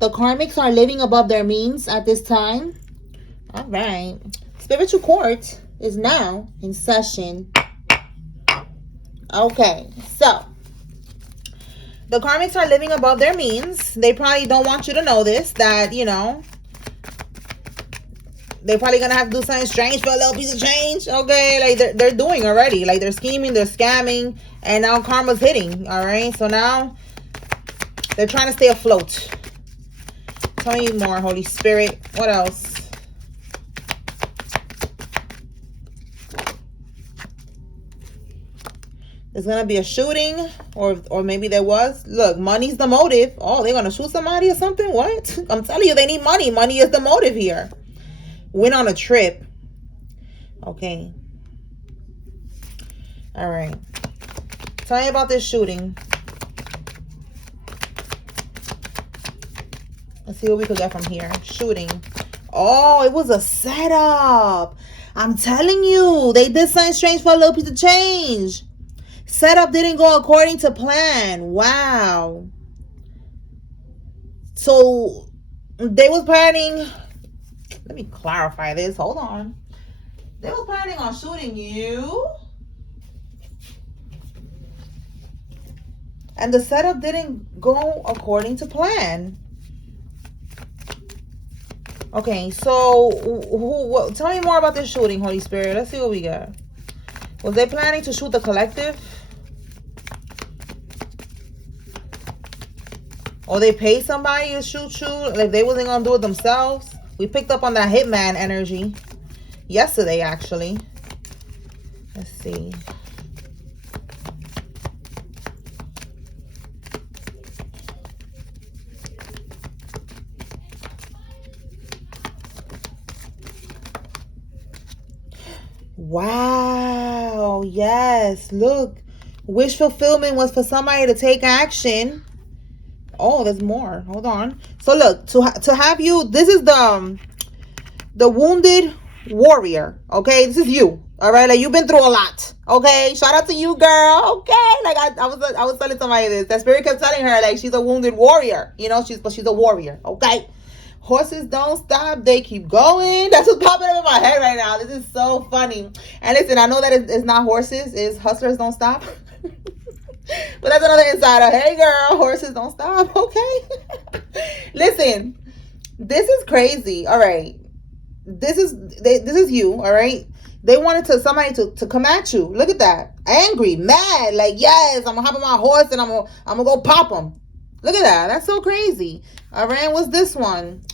The karmics are living above their means at this time. All right. Spiritual court is now in session. Okay, so the karmics are living above their means. They probably don't want you to know this, that, you know, they're probably going to have to do something strange for a little piece of change. Okay, like they're doing already. Like they're scheming, they're scamming, and now karma's hitting. All right, so now they're trying to stay afloat. Tell me more, Holy Spirit. What else? There's going to be a shooting, or maybe there was. Look, money's the motive. Oh, they're going to shoot somebody or something? What? I'm telling you, they need money. Money is the motive here. Went on a trip. Okay. All right. Tell me about this shooting. Let's see what we could get from here. Shooting. Oh, it was a setup. I'm telling you, they did something strange for a little piece of change. Setup didn't go according to plan. Wow. So they was planning. Let me clarify this. Hold on. They was planning on shooting you. And the setup didn't go according to plan. Okay, so tell me more about this shooting, Holy Spirit. Let's see what we got. Was they planning to shoot the collective? Or they paid somebody to shoot you, like they wasn't gonna do it themselves? We picked up on that hitman energy yesterday, actually. Let's see. Wow, yes, look. Wish fulfillment was for somebody to take action. Oh, there's more. Hold on. So look, to have you, this is the wounded warrior. Okay, this is you. All right, like you've been through a lot. Okay, shout out to you, girl. Okay, like I was telling somebody this. That spirit kept telling her like she's a wounded warrior. You know, she's a warrior. Okay. Horses don't stop, they keep going. That's what's popping up in my head right now. This is so funny. And listen, I know that it's not horses, it's hustlers don't stop. But that's another insider. Hey girl, horses don't stop. Okay. Listen, this is crazy. All right. This is you. All right. They wanted somebody to come at you. Look at that. Angry, mad, like, yes, I'm gonna hop on my horse and I'm gonna go pop them. Look at that. That's so crazy. All right. What's this one?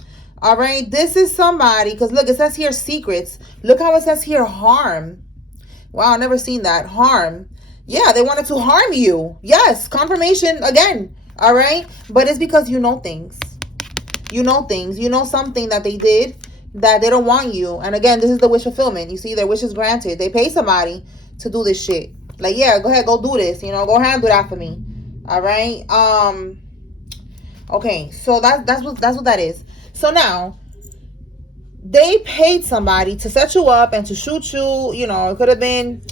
All right. This is somebody, because look, it says here secrets. Look how it says here harm. Wow, I've never seen that. Harm. Yeah, they wanted to harm you. Yes, confirmation again. All right. But it's because you know things. You know things. You know something that they did that they don't want you. And again, this is the wish fulfillment. You see, their wish is granted. They pay somebody to do this shit. Like, yeah, go ahead, go do this. You know, go ahead and do that for me. All right. Okay, so that's what that is. So now they paid somebody to set you up and to shoot you. You know, it could have been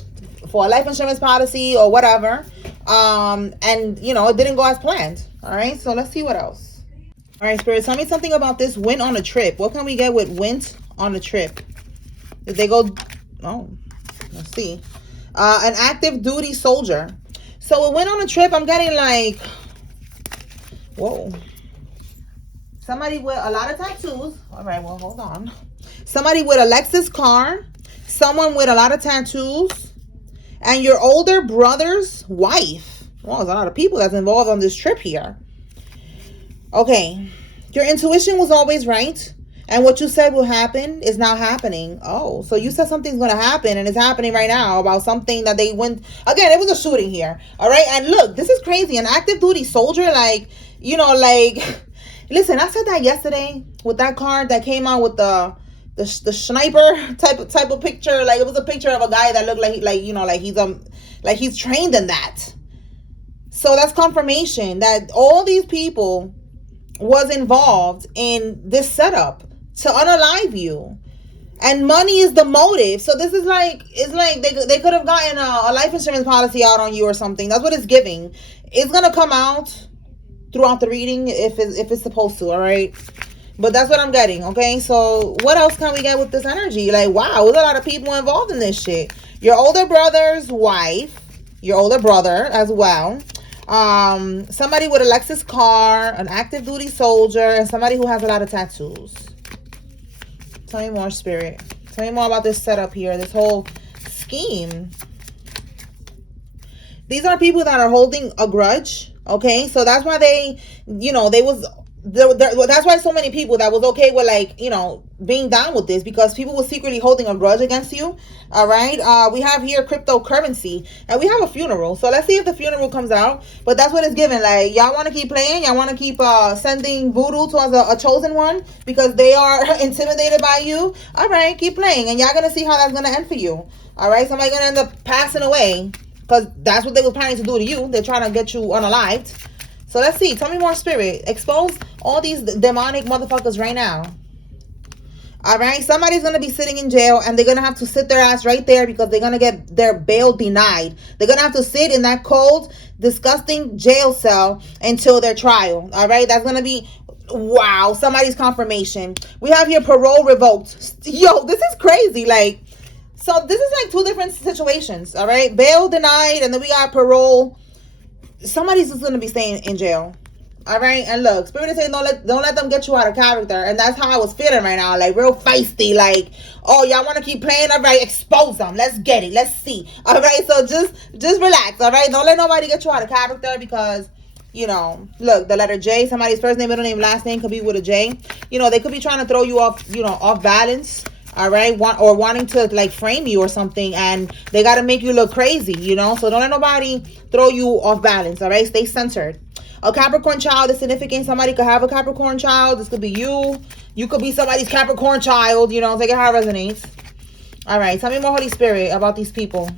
for a life insurance policy or whatever. And you know, it didn't go as planned. All right, so let's see what else. All right, Spirit, tell me something about this went on a trip. What can we get with went on a trip? Did they go? Oh, let's see. An active duty soldier. So it went on a trip. I'm getting like, whoa. Somebody with a lot of tattoos. All right, well, hold on. Somebody with a Lexus car. Someone with a lot of tattoos. And your older brother's wife. Well, there's a lot of people that's involved on this trip here. Okay. Your intuition was always right. And what you said will happen is now happening. Oh, so you said something's going to happen and it's happening right now about something that they went. Again, it was a shooting here. All right. And look, this is crazy. An active duty soldier, like, you know, like, listen, I said that yesterday with that card that came out with the sniper type of picture. Like, it was a picture of a guy that looked like he's trained in that. So that's confirmation that all these people was involved in this setup to unalive you, and money is the motive. So this is like, it's like they could have gotten a life insurance policy out on you or something. That's what it's giving. It's gonna come out throughout the reading if it's supposed to, all right? But that's what I'm getting, okay? So what else can we get with this energy? Like, wow, there's a lot of people involved in this shit. Your older brother's wife, your older brother as well. Somebody with a Lexus car, an active duty soldier, and somebody who has a lot of tattoos. Tell me more, Spirit. Tell me more about this setup here, this whole scheme. These are people that are holding a grudge, okay? So that's why they, you know, that's why so many people that was okay with, like, you know, being down with this, because people were secretly holding a grudge against you. All right, we have here cryptocurrency, and we have a funeral. So let's see if the funeral comes out. But that's what it's given. Like, y'all want to keep playing, y'all want to keep sending voodoo towards a chosen one because they are intimidated by you. All right, keep playing, and y'all gonna see how that's gonna end for you. All right, somebody gonna end up passing away because that's what they were planning to do to you. They're trying to get you unalived. So let's see. Tell me more, Spirit. Expose all these demonic motherfuckers right now. All right. Somebody's going to be sitting in jail, and they're going to have to sit their ass right there because they're going to get their bail denied. They're going to have to sit in that cold, disgusting jail cell until their trial. All right. That's going to be, wow, somebody's confirmation. We have here parole revoked. Yo, this is crazy. Like, so this is like two different situations. All right. Bail denied, and then we got parole. Somebody's just going to be staying in jail. All right. And look, Spirit is saying don't let them get you out of character. And that's how I was feeling right now. Like, real feisty. Like, oh, y'all want to keep playing? All right. Expose them. Let's get it. Let's see. All right. So just relax. All right. Don't let nobody get you out of character because, you know, look, the letter J, somebody's first name, middle name, last name could be with a J. You know, they could be trying to throw you off, you know, off balance. All right, or wanting to like frame you or something, and they got to make you look crazy, you know. So don't let nobody throw you off balance. All right, stay centered. A Capricorn child is significant. Somebody could have a Capricorn child. This could be you. You could be somebody's Capricorn child. You know, take it how it resonates. All right, tell me more, Holy Spirit, about these people.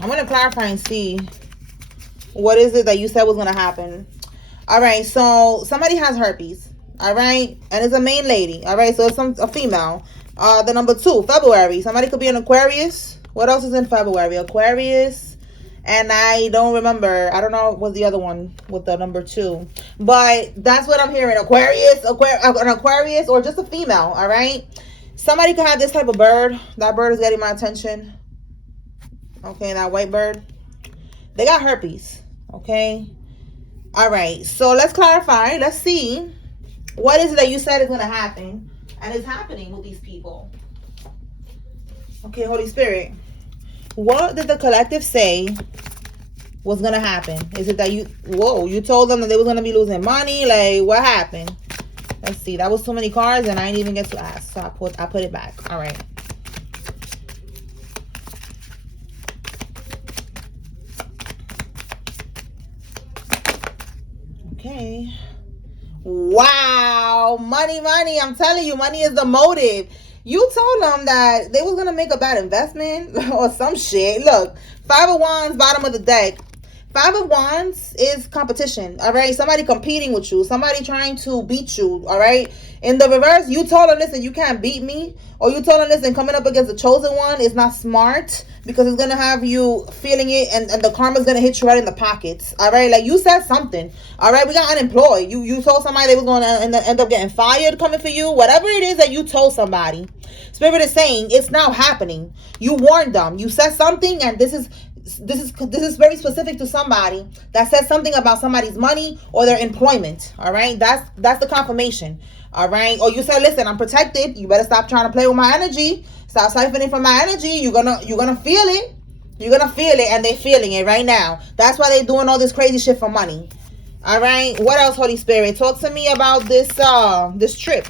I'm gonna clarify and see what is it that you said was gonna happen. All right, so somebody has herpes. All right, and it's a main lady. All right, so it's a female. The number 2, February. Somebody could be an Aquarius. What else is in February? Aquarius, and I don't remember. I don't know what's the other one with the number 2, but that's what I'm hearing. Aquarius, an Aquarius, or just a female. All right, somebody could have this type of bird. That bird is getting my attention. Okay, that white bird. They got herpes. Okay. All right, so let's clarify. Let's see. What is it that you said is going to happen? And it's happening with these people. Okay, Holy Spirit. What did the collective say was going to happen? Is it that you told them that they were going to be losing money? Like, what happened? Let's see. That was too many cards and I didn't even get to ask. So I put it back. All right. Okay. Wow, money. I'm telling you, money is the motive. You told them that they was gonna make a bad investment or some shit. Look, 5 of Wands, bottom of the deck. 5 of Wands is competition. All right, somebody competing with you, somebody trying to beat you. All right, in the reverse, you told them, listen, you can't beat me, or you told them, listen, coming up against the chosen one is not smart because it's gonna have you feeling it, and the karma's gonna hit you right in the pockets. All right, like you said something. All right, we got unemployed. You told somebody they was gonna end up getting fired coming for you. Whatever it is that you told somebody, Spirit is saying it's now happening. You warned them. You said something, and this is very specific to somebody that says something about somebody's money or their employment. All right, that's the confirmation. All right, or you said, listen, I'm protected. You better stop trying to play with my energy. Stop siphoning from my energy. You're gonna feel it. You're gonna feel it, and they're feeling it right now. That's why they're doing all this crazy shit for money. All right, what else, Holy Spirit? Talk to me about this trip.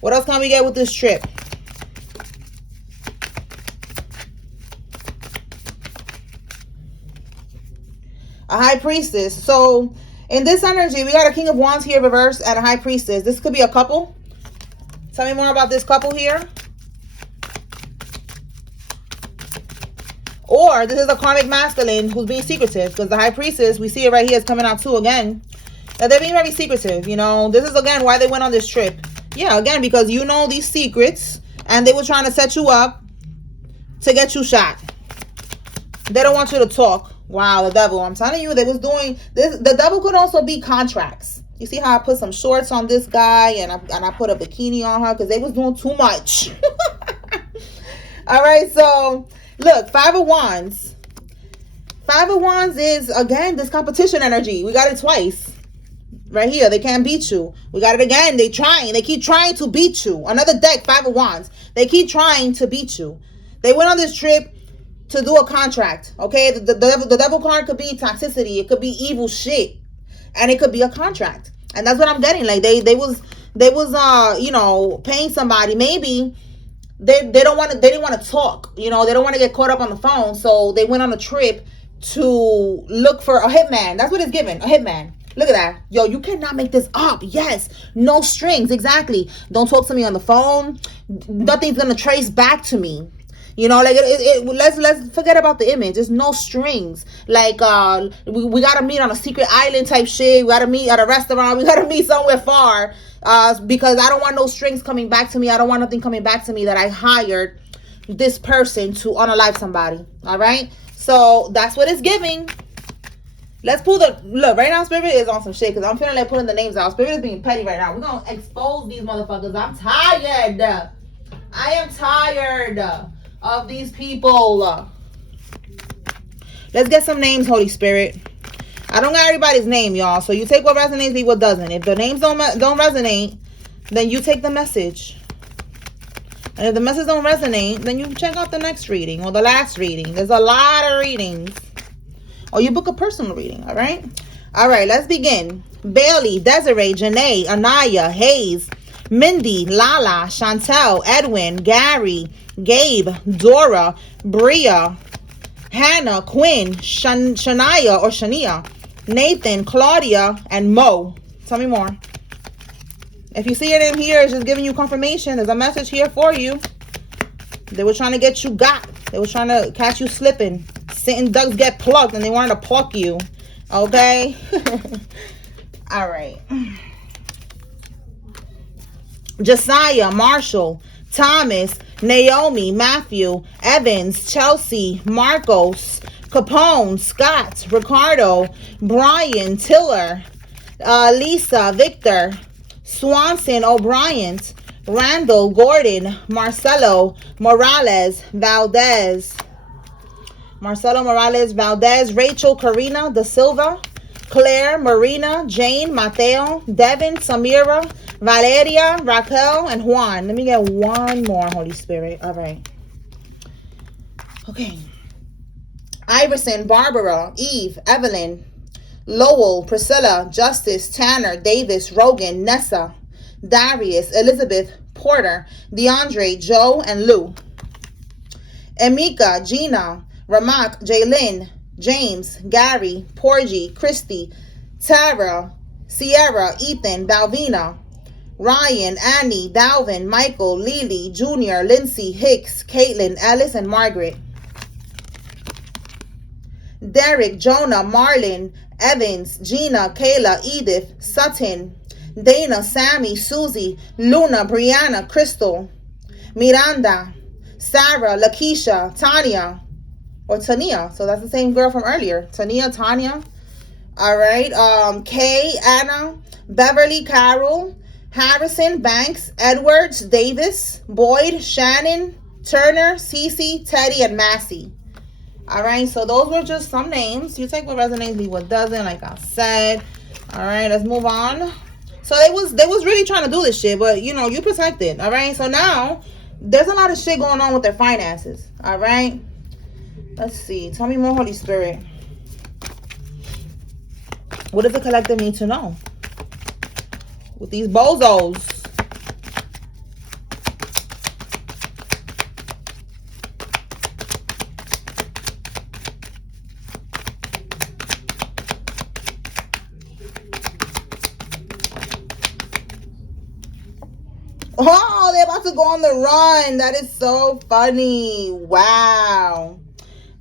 What else can we get with this trip? A High Priestess. So in this energy, we got a King of Wands here reversed and a High Priestess. This could be a couple. Tell me more about this couple here. Or this is a karmic masculine who's being secretive, because the High Priestess, we see it right here, is coming out too again. That they're being very secretive, you know. This is again why they went on this trip. Yeah, again, because you know these secrets and they were trying to set you up to get you shot. They don't want you to talk. Wow, the devil. I'm telling you, they was doing this. The devil could also be contracts. You see how I put some shorts on this guy and I put a bikini on her because they was doing too much. All right, so look, Five of Wands. Five of Wands is, again, this competition energy. We got it twice. Right here, they can't beat you. We got it again. They keep trying to beat you. Another deck, Five of Wands. They keep trying to beat you. They went on this trip to do a contract. Okay, the devil card could be toxicity. It could be evil shit, and it could be a contract. And that's what I'm getting. Like they was you know, paying somebody. Maybe they didn't want to talk. You know, they don't want to get caught up on the phone, so they went on a trip to look for a hitman. That's what it's given, a hitman. Look at that. Yo, you cannot make this up. Yes. No strings. Exactly. Don't talk to me on the phone. Nothing's going to trace back to me. You know, like, let's forget about the image. There's no strings. Like, we got to meet on a secret island type shit. We got to meet at a restaurant. We got to meet somewhere far. Because I don't want no strings coming back to me. I don't want nothing coming back to me that I hired this person to unalive somebody. All right? So, that's what it's giving. Let's pull the, look, right now Spirit is on some shit because I'm feeling like pulling the names out. Spirit is being petty right now. We're going to expose these motherfuckers. I'm tired. I am tired of these people. Let's get some names, Holy Spirit. I don't got everybody's name, y'all. So you take what resonates, leave what doesn't. If the names don't resonate, then you take the message. And if the message don't resonate, then you check out the next reading or the last reading. There's a lot of readings. Or you book a personal reading, all right? All right, let's begin. Bailey, Desiree, Janae, Anaya, Hayes, Mindy, Lala, Chantel, Edwin, Gary, Gabe, Dora, Bria, Hannah, Quinn, Shania or Shania, Nathan, Claudia, and Mo. Tell me more. If you see your name here, it's just giving you confirmation. There's a message here for you. They were trying to get you got. They were trying to catch you slipping. Sitting ducks get plucked and they wanted to pluck you. Okay? All right. Josiah, Marshall, Thomas, Naomi, Matthew, Evans, Chelsea, Marcos, Capone, Scott, Ricardo, Brian, Tiller, Lisa, Victor, Swanson, O'Brien, Randall, Gordon, Marcelo, Morales, Valdez, Rachel, Karina, Da Silva, Claire, Marina, Jane, Mateo, Devin, Samira, Valeria, Raquel, and Juan. Let me get one more, Holy Spirit. All right. Okay. Iverson, Barbara, Eve, Evelyn, Lowell, Priscilla, Justice, Tanner, Davis, Rogan, Nessa, Darius, Elizabeth, Porter, DeAndre, Joe, and Lou. Emika, Gina, Ramak, Jaylin, James, Gary, Porgy, Christy, Tara, Sierra, Ethan, Dalvina, Ryan, Annie, Dalvin, Michael, Lily, Junior, Lindsay, Hicks, Caitlin, Alice, and Margaret. Derek, Jonah, Marlon, Evans, Gina, Kayla, Edith, Sutton, Dana, Sammy, Susie, Luna, Brianna, Crystal, Miranda, Sarah, Lakeisha, Tanya, or Tania. So that's the same girl from earlier. Tanya. All right. Kay, Anna, Beverly, Carol, Harrison, Banks, Edwards, Davis, Boyd, Shannon, Turner, Cece, Teddy, and Massey. All right. So those were just some names. You take what resonates, leave what doesn't, like I said. All right. Let's move on. So they was really trying to do this shit, but you know, you protected. All right. So now there's a lot of shit going on with their finances. All right. Let's see. Tell me more, Holy Spirit. What does the collective need to know with these bozos? Oh, they're about to go on the run. That is so funny. Wow.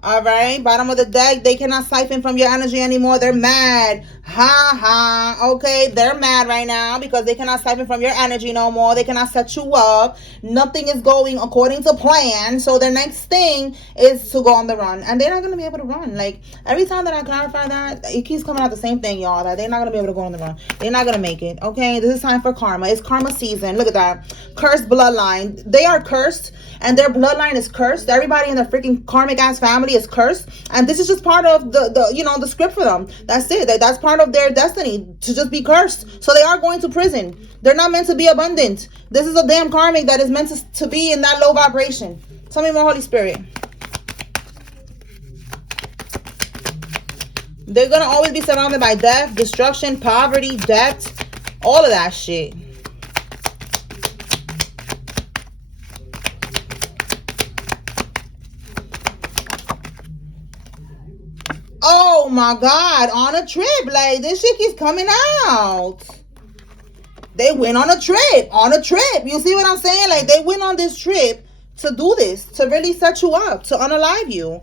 All right, bottom of the deck, they cannot siphon from your energy anymore. They're mad. Ha ha. Okay, they're mad right now because they cannot siphon from your energy no more. They cannot set you up. Nothing is going according to plan. So their next thing is to go on the run. And they're not going to be able to run. Like, every time that I clarify that, it keeps coming out the same thing, y'all. That they're not going to be able to go on the run. They're not going to make it. Okay, this is time for karma. It's karma season. Look at that. Cursed bloodline. They are cursed. And their bloodline is cursed. Everybody in their freaking karmic ass family is cursed. And this is just part of the script for them. That's it. That's part of their destiny, to just be cursed. So they are going to prison. They're not meant to be abundant. This is a damn karmic that is meant to be in that low vibration. Tell me more, Holy Spirit. They're going to always be surrounded by death, destruction, poverty, debt, all of that shit. Oh my God, on a trip. Like, this shit keeps coming out. They went on a trip. You see what I'm saying? Like, they went on this trip to do this, to really set you up, to unalive you.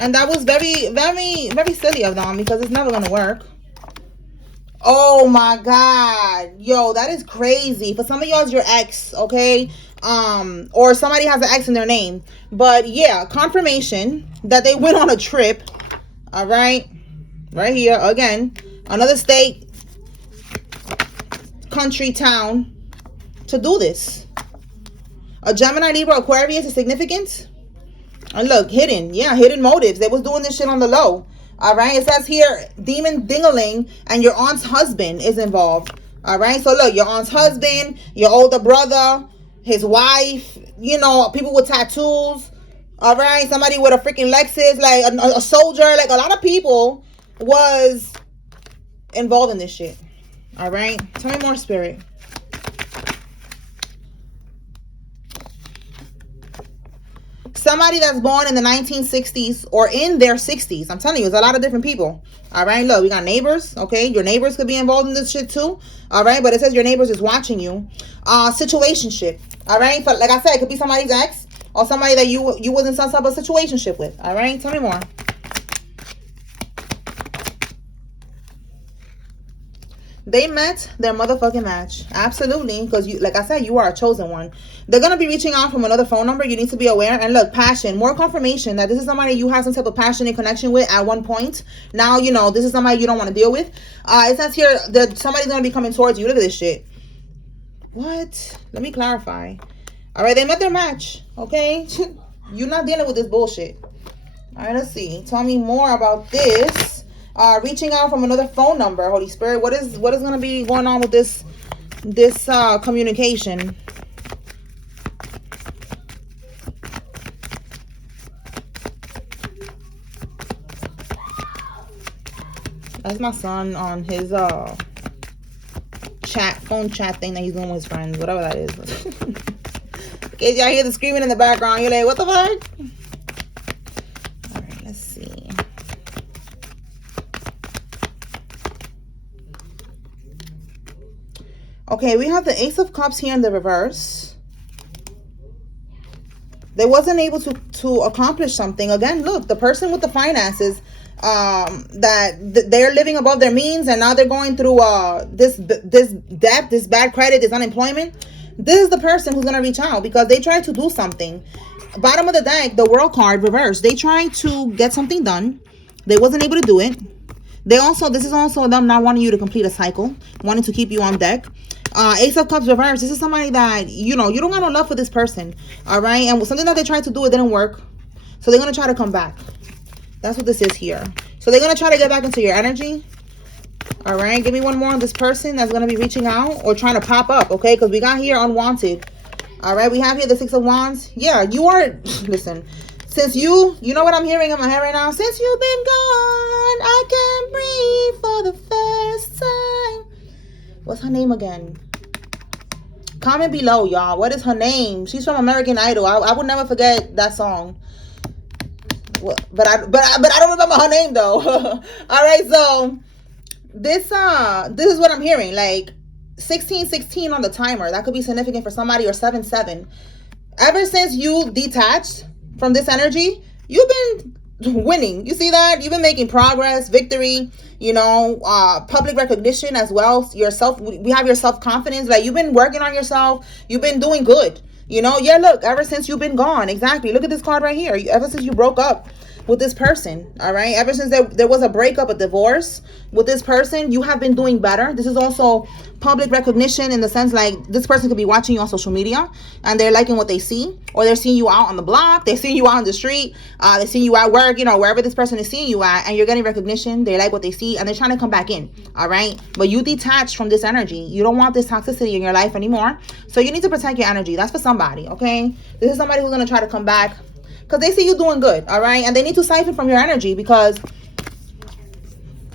And that was very, very, very silly of them, because it's never going to work. Oh my God. Yo, that is crazy. For some of y'all, it's your ex, okay? Or somebody has an X in their name. But yeah, confirmation that they went on a trip. All right, right here again, another state, country, town, to do this. A Gemini, Libra, Aquarius is significant. And look, hidden, yeah, hidden motives. They was doing this shit on the low. All right, it says here, demon dingaling, and your aunt's husband is involved. All right, so look, your aunt's husband, your older brother, his wife, you know, people with tattoos. All right, somebody with a freaking Lexus, like a soldier, like a lot of people was involved in this shit. All right, tell me more, Spirit. Somebody that's born in the 1960s or in their 60s. I'm telling you, it's a lot of different people. All right, look, we got neighbors. Okay, your neighbors could be involved in this shit too. All right, but it says your neighbors is watching you. Situationship. All right, so like I said, it could be somebody's ex. Or somebody that you was in some type of situationship with. All right? Tell me more. They met their motherfucking match. Absolutely. Because, you, like I said, you are a chosen one. They're going to be reaching out from another phone number. You need to be aware. And look, passion. More confirmation that this is somebody you have some type of passionate connection with at one point. Now, you know, this is somebody you don't want to deal with. It says here that somebody's going to be coming towards you. Look at this shit. What? Let me clarify. All right, they met their match, okay? You're not dealing with this bullshit. All right, let's see. Tell me more about this. Reaching out from another phone number, Holy Spirit. What is going to be going on with this communication? That's my son on his phone chat thing that he's doing with his friends, whatever that is. In case y'all hear the screaming in the background, you're like, what the fuck? All right, let's see. Okay, we have the Ace of Cups here in the reverse. They wasn't able to accomplish something. Again, look, the person with the finances, that they're living above their means, and now they're going through this debt, this bad credit, this unemployment. This is the person who's going to reach out because they tried to do something. Bottom of the deck, the World card reverse. They tried to get something done. They wasn't able to do it. This is also them not wanting you to complete a cycle, wanting to keep you on deck. Ace of Cups reverse. This is somebody that, you know, you don't got no love for this person. All right. And something that they tried to do, it didn't work. So they're going to try to come back. That's what this is here. So they're going to try to get back into your energy. All right, give me one more on this person that's going to be reaching out or trying to pop up, okay? Because we got here unwanted. All right, we have here the Six of Wands. Yeah, you are, listen, since you know what I'm hearing in my head right now? Since you've been gone, I can breathe for the first time. What's her name again? Comment below, y'all. What is her name? She's from American Idol. I would never forget that song. But I don't remember her name, though. All right, so this is what I'm hearing, like 1616 on the timer. That could be significant for somebody, or 77. Ever since you detached from this energy, you've been winning. You see that? You've been making progress, victory, you know, public recognition as well. Yourself, we have your self-confidence. Like, you've been working on yourself. You've been doing good. You know, yeah, look, ever since you've been gone. Exactly. Look at this card right here. Ever since you broke up with this person, all right? Ever since there was a breakup, a divorce with this person, you have been doing better. This is also public recognition in the sense like this person could be watching you on social media and they're liking what they see, or they're seeing you out on the block, they're seeing you out on the street, they're seeing you at work, you know, wherever this person is seeing you at, and you're getting recognition. They like what they see and they're trying to come back in, all right? But you detach from this energy. You don't want this toxicity in your life anymore, so you need to protect your energy. That's for somebody, okay? This is somebody who's going to try to come back because they see you doing good, all right? And they need to siphon from your energy because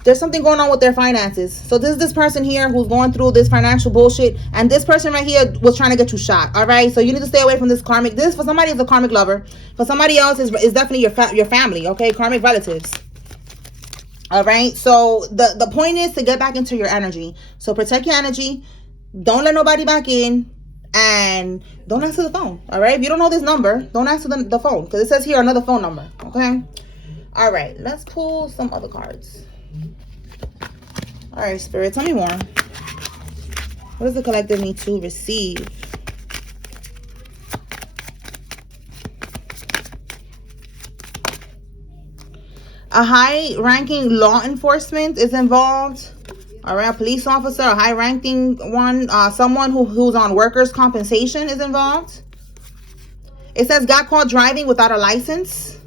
there's something going on with their finances. So this is this person here who's going through this financial bullshit, and this person right here was trying to get you shot, all right? So you need to stay away from this karmic. This for somebody is a karmic lover. For somebody else is definitely your family, okay? Karmic relatives. All right? So the point is to get back into your energy. So protect your energy. Don't let nobody back in. And don't answer the phone, all right? If you don't know this number, don't answer the phone because it says here another phone number, okay? All right, let's pull some other cards. All right, Spirit, tell me more. What does the collective need to receive? A high-ranking law enforcement is involved. All right, a police officer, a high-ranking one, someone who's on workers' compensation is involved. It says got caught driving without a license.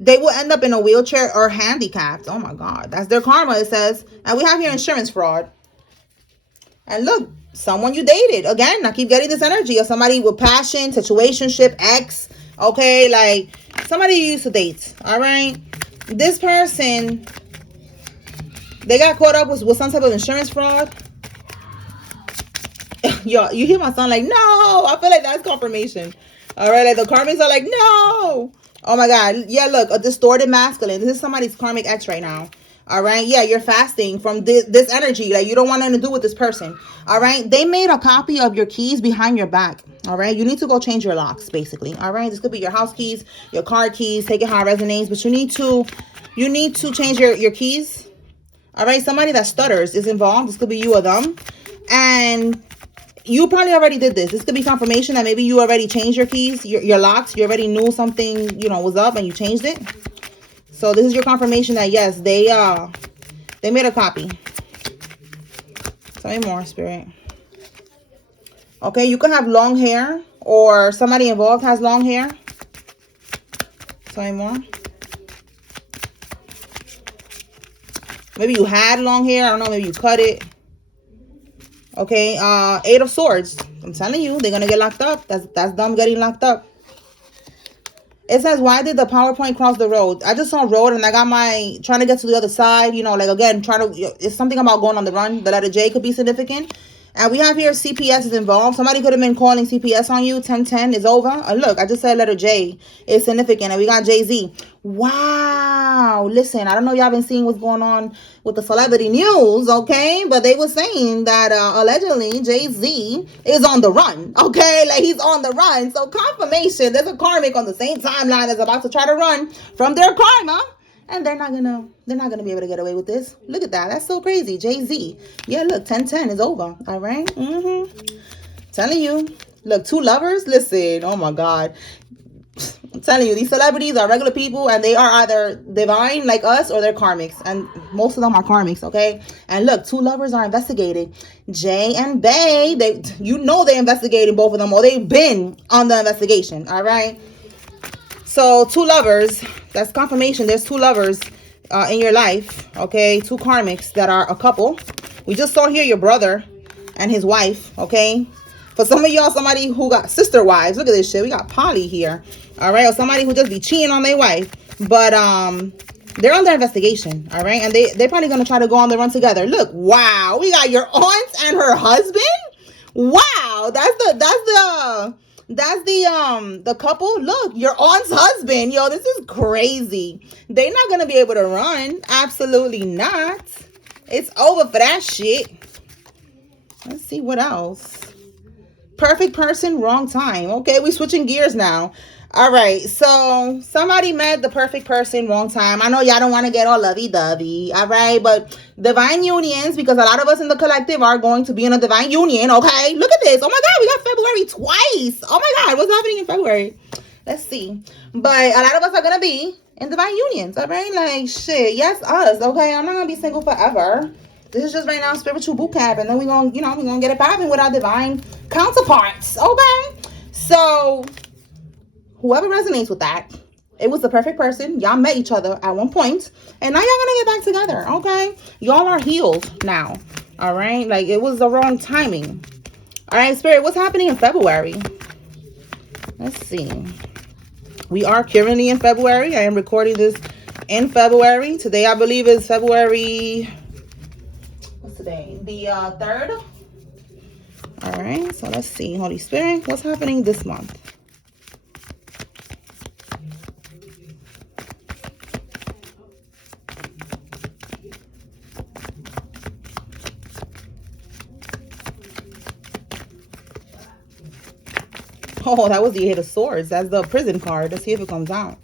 They will end up in a wheelchair or handicapped. Oh my God, that's their karma, it says. And we have here insurance fraud. And look, someone you dated. Again, I keep getting this energy of somebody with passion, situationship, ex. Okay, like somebody you used to date. All right, this person, they got caught up with some type of insurance fraud. Yo, you hear my son like, no, I feel like that's confirmation. All right, like the karmics are like, no. Oh my God. Yeah, look, a distorted masculine. This is somebody's karmic ex right now. All right. Yeah, you're fasting from this energy. Like, you don't want nothing to do with this person. All right. They made a copy of your keys behind your back. All right. You need to go change your locks, basically. All right. This could be your house keys, your car keys. Take it how it resonates. But you need to change your keys. All right. Somebody that stutters is involved. This could be you or them. And you probably already did this. This could be confirmation that maybe you already changed your keys, your locks. You already knew something, you know, was up and you changed it. So this is your confirmation that yes, they made a copy. Tell me more, Spirit. Okay, you could have long hair or somebody involved has long hair. Tell me more. Maybe you had long hair. I don't know. Maybe you cut it. Okay, 8 of Swords. I'm telling you, they're gonna get locked up. That's them getting locked up. It says, why did the PowerPoint cross the road? I just saw road and I got my trying to get to the other side. You know, like again, it's something about going on the run. The letter J could be significant. And we have here CPS is involved. Somebody could have been calling CPS on you. 1010 is over. Look, I just said letter J is significant. And we got Jay-Z. Wow. Listen, I don't know y'all been seeing what's going on with the celebrity news, okay? But they were saying that allegedly Jay-Z is on the run, okay? Like, he's on the run. So confirmation, there's a karmic on the same timeline that's about to try to run from their karma. And they're not gonna be able to get away with this. Look at that. That's so crazy. Jay-Z. Yeah, look, 1010 is over. All right. Telling you. Look, 2 lovers. Listen. Oh my God. I'm telling you, these celebrities are regular people and they are either divine like us or they're karmics. And most of them are karmics, okay? And look, 2 lovers are investigating. Jay and Bay, they're investigating both of them, or they've been on the investigation. All right. So 2 lovers, that's confirmation. There's 2 lovers in your life, okay? 2 karmics that are a couple. We just saw here your brother and his wife, okay? For some of y'all, somebody who got sister wives. Look at this shit. We got poly here, all right? Or somebody who just be cheating on their wife. But they're under investigation, all right? And they're probably going to try to go on the run together. Look, wow. We got your aunt and her husband. Wow. That's the couple. Look, your aunt's husband. Yo, this is crazy. They're not gonna be able to run. Absolutely not. It's over for that shit. Let's see what else. Perfect person, wrong time. Okay, we switching gears now. All right, so somebody met the perfect person wrong time. I know y'all don't want to get all lovey-dovey, all right? But divine unions, because a lot of us in the collective are going to be in a divine union, okay? Look at this. Oh, my God, we got February twice. Oh, my God, what's happening in February? Let's see. But a lot of us are going to be in divine unions, all right? Like, shit, yes, us, okay? I'm not going to be single forever. This is just right now spiritual boot camp, and then we're going to, we're going to get it popping with our divine counterparts, okay? So whoever resonates with that, it was the perfect person. Y'all met each other at one point, and now y'all gonna get back together, okay? Y'all are healed now, all right? Like, it was the wrong timing. All right, Spirit, what's happening in February? Let's see. We are currently in February. I am recording this in February. Today, I believe, is February, what's today? The 3rd. All right, so let's see. Holy Spirit, what's happening this month? Oh, that was the 8 of Swords. That's the prison card. Let's see if it comes out.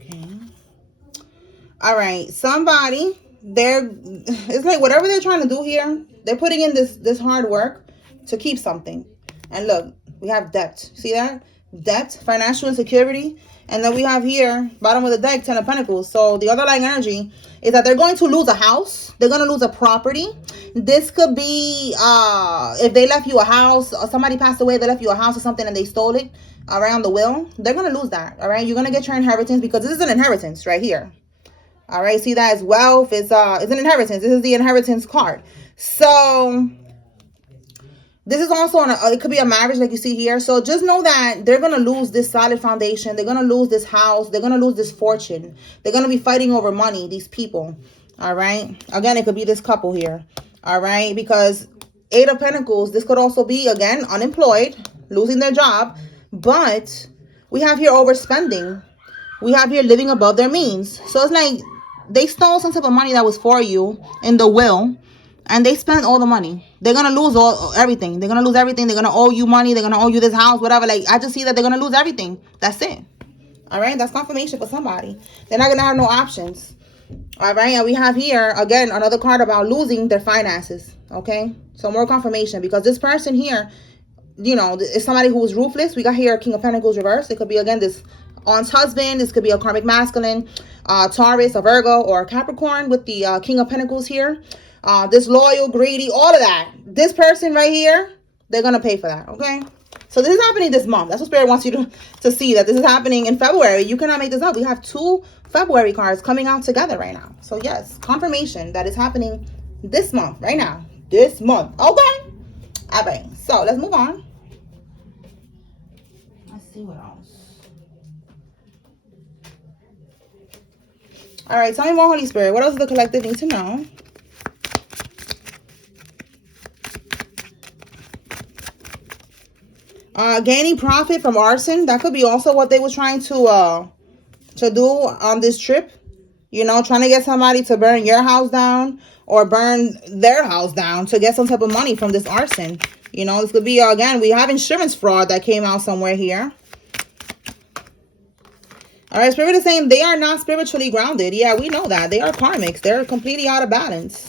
Okay. All right. Somebody, it's like whatever they're trying to do here, they're putting in this hard work to keep something. And look, we have debt. See that? Debt, financial insecurity. And then we have here, bottom of the deck, 10 of Pentacles. So the underlying energy is that they're going to lose a house. They're going to lose a property. This could be if they left you a house, or somebody passed away, they left you a house or something and they stole it around the will. They're going to lose that, all right? You're going to get your inheritance because this is an inheritance right here. All right, see that as wealth. It's an inheritance. This is the inheritance card. So this is also it could be a marriage like you see here. So just know that they're going to lose this solid foundation. They're going to lose this house. They're going to lose this fortune. They're going to be fighting over money, these people. All right. Again, it could be this couple here. All right. Because 8 of Pentacles, this could also be, again, unemployed, losing their job. But we have here overspending. We have here living above their means. So it's like they stole some type of money that was for you in the will. And they spend all the money. They're going to lose everything. They're going to lose everything. They're going to owe you money. They're going to owe you this house, whatever. Like, I just see that they're going to lose everything. That's it. All right. That's confirmation for somebody. They're not going to have no options. All right. And we have here, again, another card about losing their finances. Okay. So more confirmation, because this person here, you know, is somebody who was ruthless. We got here King of Pentacles reverse. It could be, again, this aunt's husband. This could be a karmic masculine, Taurus, a Virgo, or a Capricorn with the King of Pentacles here. Disloyal, greedy, all of that. This person right here, they're going to pay for that, okay? So this is happening this month. That's what Spirit wants you to see, that this is happening in February. You cannot make this up. We have 2 February cards coming out together right now. So yes, confirmation that is happening this month, right now. This month, okay? All right, so let's move on. Let's see what else. All right, tell me more, Holy Spirit. What else does the collective need to know? Gaining profit from arson. That could be also what they were trying to do on this trip. You know, trying to get somebody to burn your house down or burn their house down to get some type of money from this arson. You know, this could be, again, we have insurance fraud that came out somewhere here. All right, Spirit is saying they are not spiritually grounded. Yeah, we know that. They are karmics. They're completely out of balance.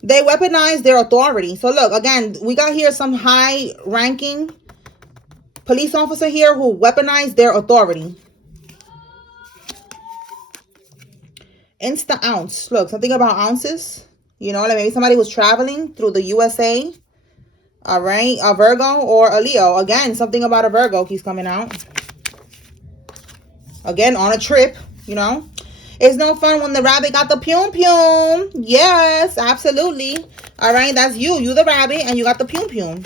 They weaponize their authority. So look, again, we got here some high-ranking police officer here who weaponized their authority. Insta ounce. Look, something about ounces. You know, like maybe somebody was traveling through the USA. All right, a Virgo or a Leo. Again, something about a Virgo keeps coming out. Again, on a trip, you know. It's no fun when the rabbit got the pum-pum. Yes, absolutely. All right, that's you. You the rabbit and you got the pum-pum.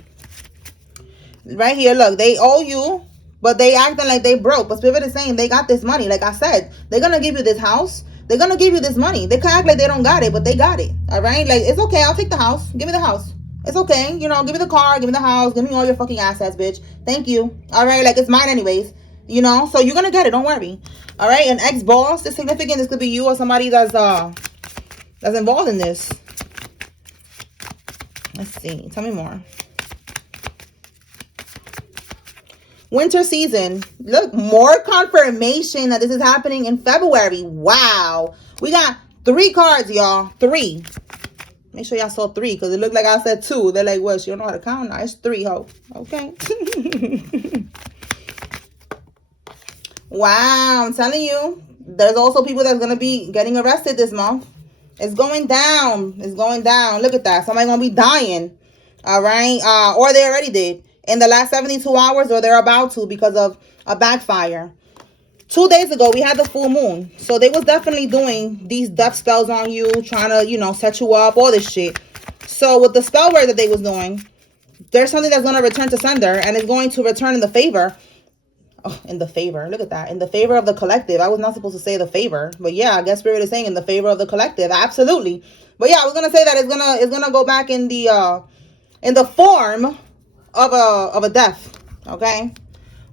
Right here, look, they owe you, but they acting like they broke. But Spirit is saying they got this money. Like I said, they're going to give you this house. They're going to give you this money. They can act like they don't got it, but they got it. All right, like, it's okay. I'll take the house. Give me the house. It's okay. You know, give me the car. Give me the house. Give me all your fucking assets, bitch. Thank you. All right, like, it's mine anyways. You know, so you're going to get it. Don't worry. All right, an ex-boss is significant. This could be you or somebody that's that's involved in this. Let's see. Tell me more. Winter season. Look, more confirmation that this is happening in February. Wow. We got 3 cards, y'all. 3. Make sure y'all saw 3 because it looked like I said 2. They're like, well, she don't know how to count. No, it's 3, ho. Okay. Wow. I'm telling you. There's also people that's going to be getting arrested this month. It's going down. It's going down. Look at that. Somebody's going to be dying. All right. Or they already did in the last 72 hours, or they're about to because of a backfire. 2 days ago, we had the full moon. So they was definitely doing these death spells on you, trying to, you know, set you up, all this shit. So with the spell work that they was doing, there's something that's going to return to sender, and it's going to return in the favor. Oh, in the favor. Look at that. In the favor of the collective. I was not supposed to say the favor. But yeah, I guess Spirit is saying in the favor of the collective. Absolutely. But yeah, I was going to say that it's gonna go back in the form of a death. Okay.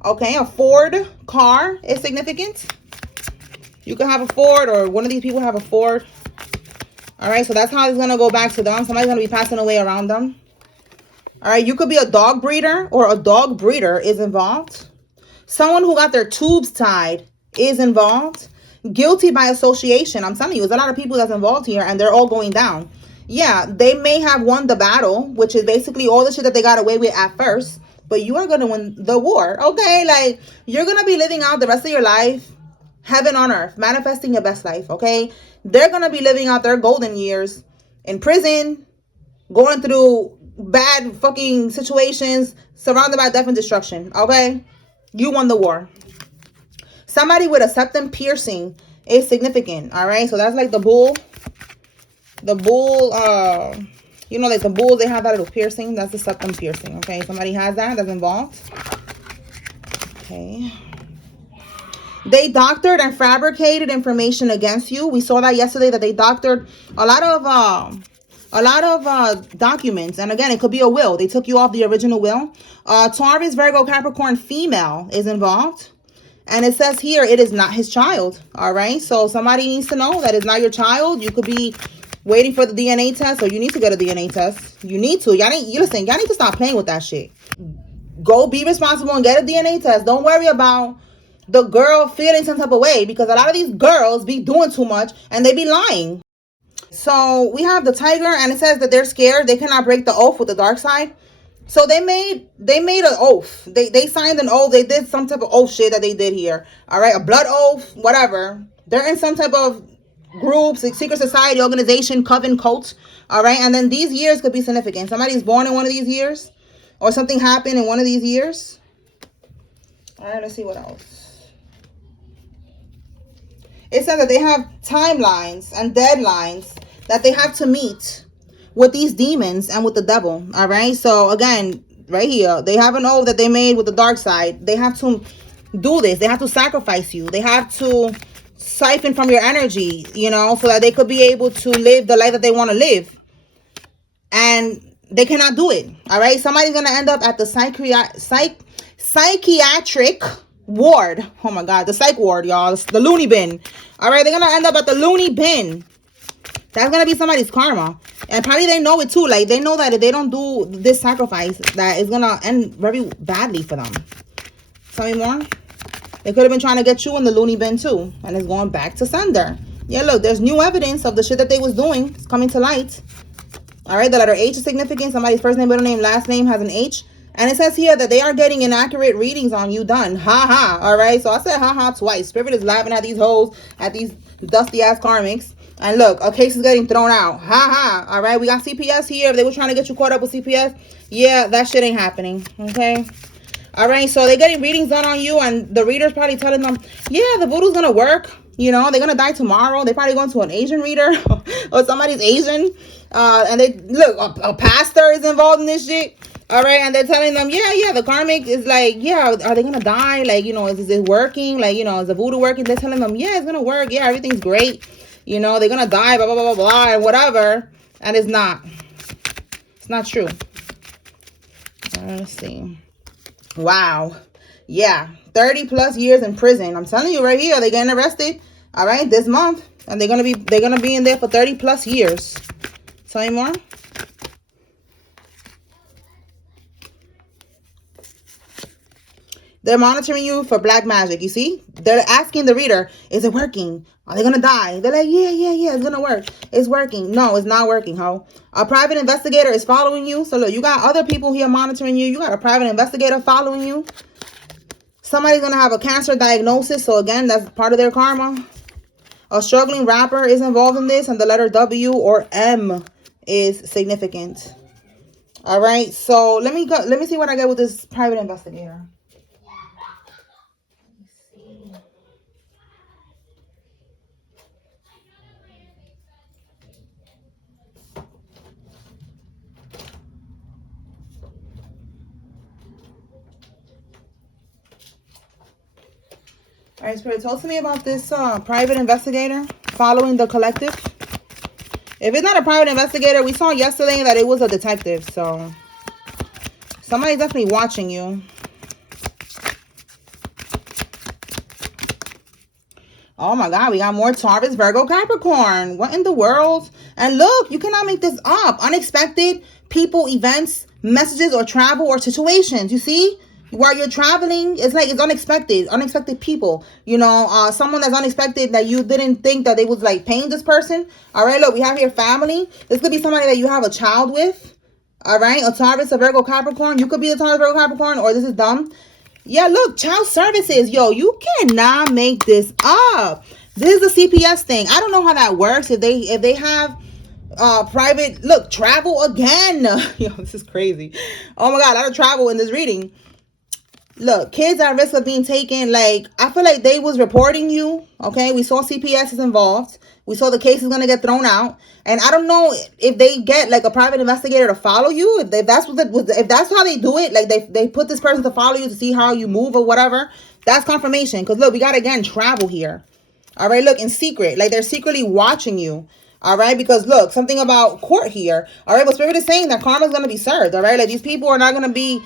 Okay. A Ford car is significant. You can have a Ford, or one of these people have a Ford. All right. So that's how it's going to go back to them. Somebody's going to be passing away around them. All right. You could be a dog breeder, or a dog breeder is involved. Someone who got their tubes tied is involved. Guilty by association. I'm telling you, there's a lot of people that's involved here, and they're all going down. Yeah, they may have won the battle, which is basically all the shit that they got away with at first, but you are going to win the war, okay? Like, you're going to be living out the rest of your life, heaven on earth, manifesting your best life, okay? They're going to be living out their golden years in prison, going through bad fucking situations, surrounded by death and destruction, okay? You won the war. Somebody with a septum piercing is significant. All right. So that's like the bull. The bull, you know, like the bulls, they have that little piercing. That's the septum piercing. Okay. Somebody has that. That's involved. Okay. They doctored and fabricated information against you. We saw that yesterday, that they doctored a lot of documents. And again, it could be a will. They took you off the original will. Taurus, Virgo, Capricorn female is involved. And it says here, it is not his child. All right. So somebody needs to know that it's not your child. You could be waiting for the DNA test, or you need to get a DNA test. You need to. Y'all need to stop playing with that shit. Go be responsible and get a DNA test. Don't worry about the girl feeling some type of way, because a lot of these girls be doing too much and they be lying. So we have the tiger, and it says that they're scared. They cannot break the oath with the dark side. So they made an oath. They signed an oath. They did some type of oath shit that they did here. All right, a blood oath, whatever. They're in some type of groups, like secret society, organization, coven, cult. All right, and then these years could be significant. Somebody's born in one of these years, or something happened in one of these years. All right, let's see what else. It says that they have timelines and deadlines that they have to meet with these demons and with the devil. All right. So again, right here, they have an oath that they made with the dark side. They have to do this. They have to sacrifice you. They have to siphon from your energy, you know, so that they could be able to live the life that they want to live. And they cannot do it. All right. Somebody's going to end up at the psychiatric ward. Oh my God. The psych ward, y'all. The loony bin. All right. They're going to end up at the loony bin. That's going to be somebody's karma. And probably they know it too. Like, they know that if they don't do this sacrifice, that it's going to end very badly for them. Tell me more. They could have been trying to get you in the loony bin too. And it's going back to sender. Yeah, look, there's new evidence of the shit that they was doing. It's coming to light. All right, the letter H is significant. Somebody's first name, middle name, last name has an H. And it says here that they are getting inaccurate readings on you done. Ha ha. All right, so I said ha ha twice. Spirit is laughing at these hoes, at these dusty ass karmics. And look, a case is getting thrown out. Ha ha. All right, we got CPS here. If they were trying to get you caught up with CPS, yeah, that shit ain't happening. Okay. All right, so they're getting readings done on you, and the reader's probably telling them, yeah, the voodoo's gonna work. You know, they're gonna die tomorrow. They probably going to an Asian reader or somebody's Asian. And they look, a pastor is involved in this shit. All right, and they're telling them, yeah, the karmic is like, yeah, are they gonna die? Like, you know, is it working? Like, you know, is the voodoo working? They're telling them, yeah, it's gonna work. Yeah, everything's great. You know, they're gonna die, blah, blah, blah, blah, blah, and whatever. And it's not. It's not true. Let's see. Wow. Yeah. 30 plus years in prison. I'm telling you right here, they're getting arrested. All right, this month. And they're gonna be in there for 30 plus years. Tell me more. They're monitoring you for black magic. You see? They're asking the reader, is it working? Are they going to die? They're like, yeah, it's going to work. It's working. No, it's not working, ho. A private investigator is following you. So look, you got other people here monitoring you. You got a private investigator following you. Somebody's going to have a cancer diagnosis. So again, that's part of their karma. A struggling rapper is involved in this. And the letter W or M is significant. All right. So let me see what I get with this private investigator. All right, Spirit, talk to me about this private investigator following the collective. If it's not a private investigator, we saw yesterday that it was a detective. So somebody's definitely watching you. Oh my God, we got more Taurus, Virgo, Capricorn. What in the world? And look, you cannot make this up. Unexpected people, events, messages, or travel or situations. You see? While you're traveling, it's like it's unexpected people, you know, someone that's unexpected that you didn't think that they was like paying this person. All right, look, we have here family. This could be somebody that you have a child with. All right, a Taurus, a Virgo, Capricorn. You could be a Taurus, Virgo, Capricorn, or this is dumb. Yeah, look, child services. Yo, you cannot make this up. This is the CPS thing. I don't know how that works. If they have private, look, travel again. Yo, this is crazy. Oh my God, a lot of travel in this reading. Look, kids at risk of being taken, like, I feel like they was reporting you, okay? We saw CPS is involved. We saw the case is going to get thrown out. And I don't know if they get, like, a private investigator to follow you. If that's if that's how they do it, like, they put this person to follow you to see how you move or whatever, that's confirmation. Because, look, we got, again, travel here. All right, look, in secret. Like, they're secretly watching you. All right, because, look, something about court here. All right, but Spirit is saying that karma is going to be served. All right, like, these people are not going to be...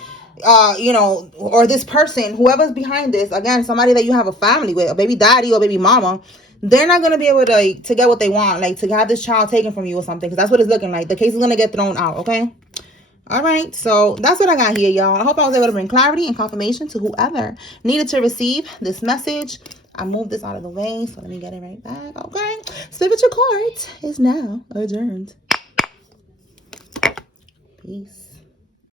you know, or this person, whoever's behind this, again, somebody that you have a family with, a baby daddy or baby mama, they're not going to be able to get what they want, like to have this child taken from you or something, because that's what it's looking like. The case is going to get thrown out, okay? All right, so that's what I got here, y'all. I hope I was able to bring clarity and confirmation to whoever needed to receive this message. I moved this out of the way, so let me get it right back, okay? Spiritual court is now adjourned. Peace.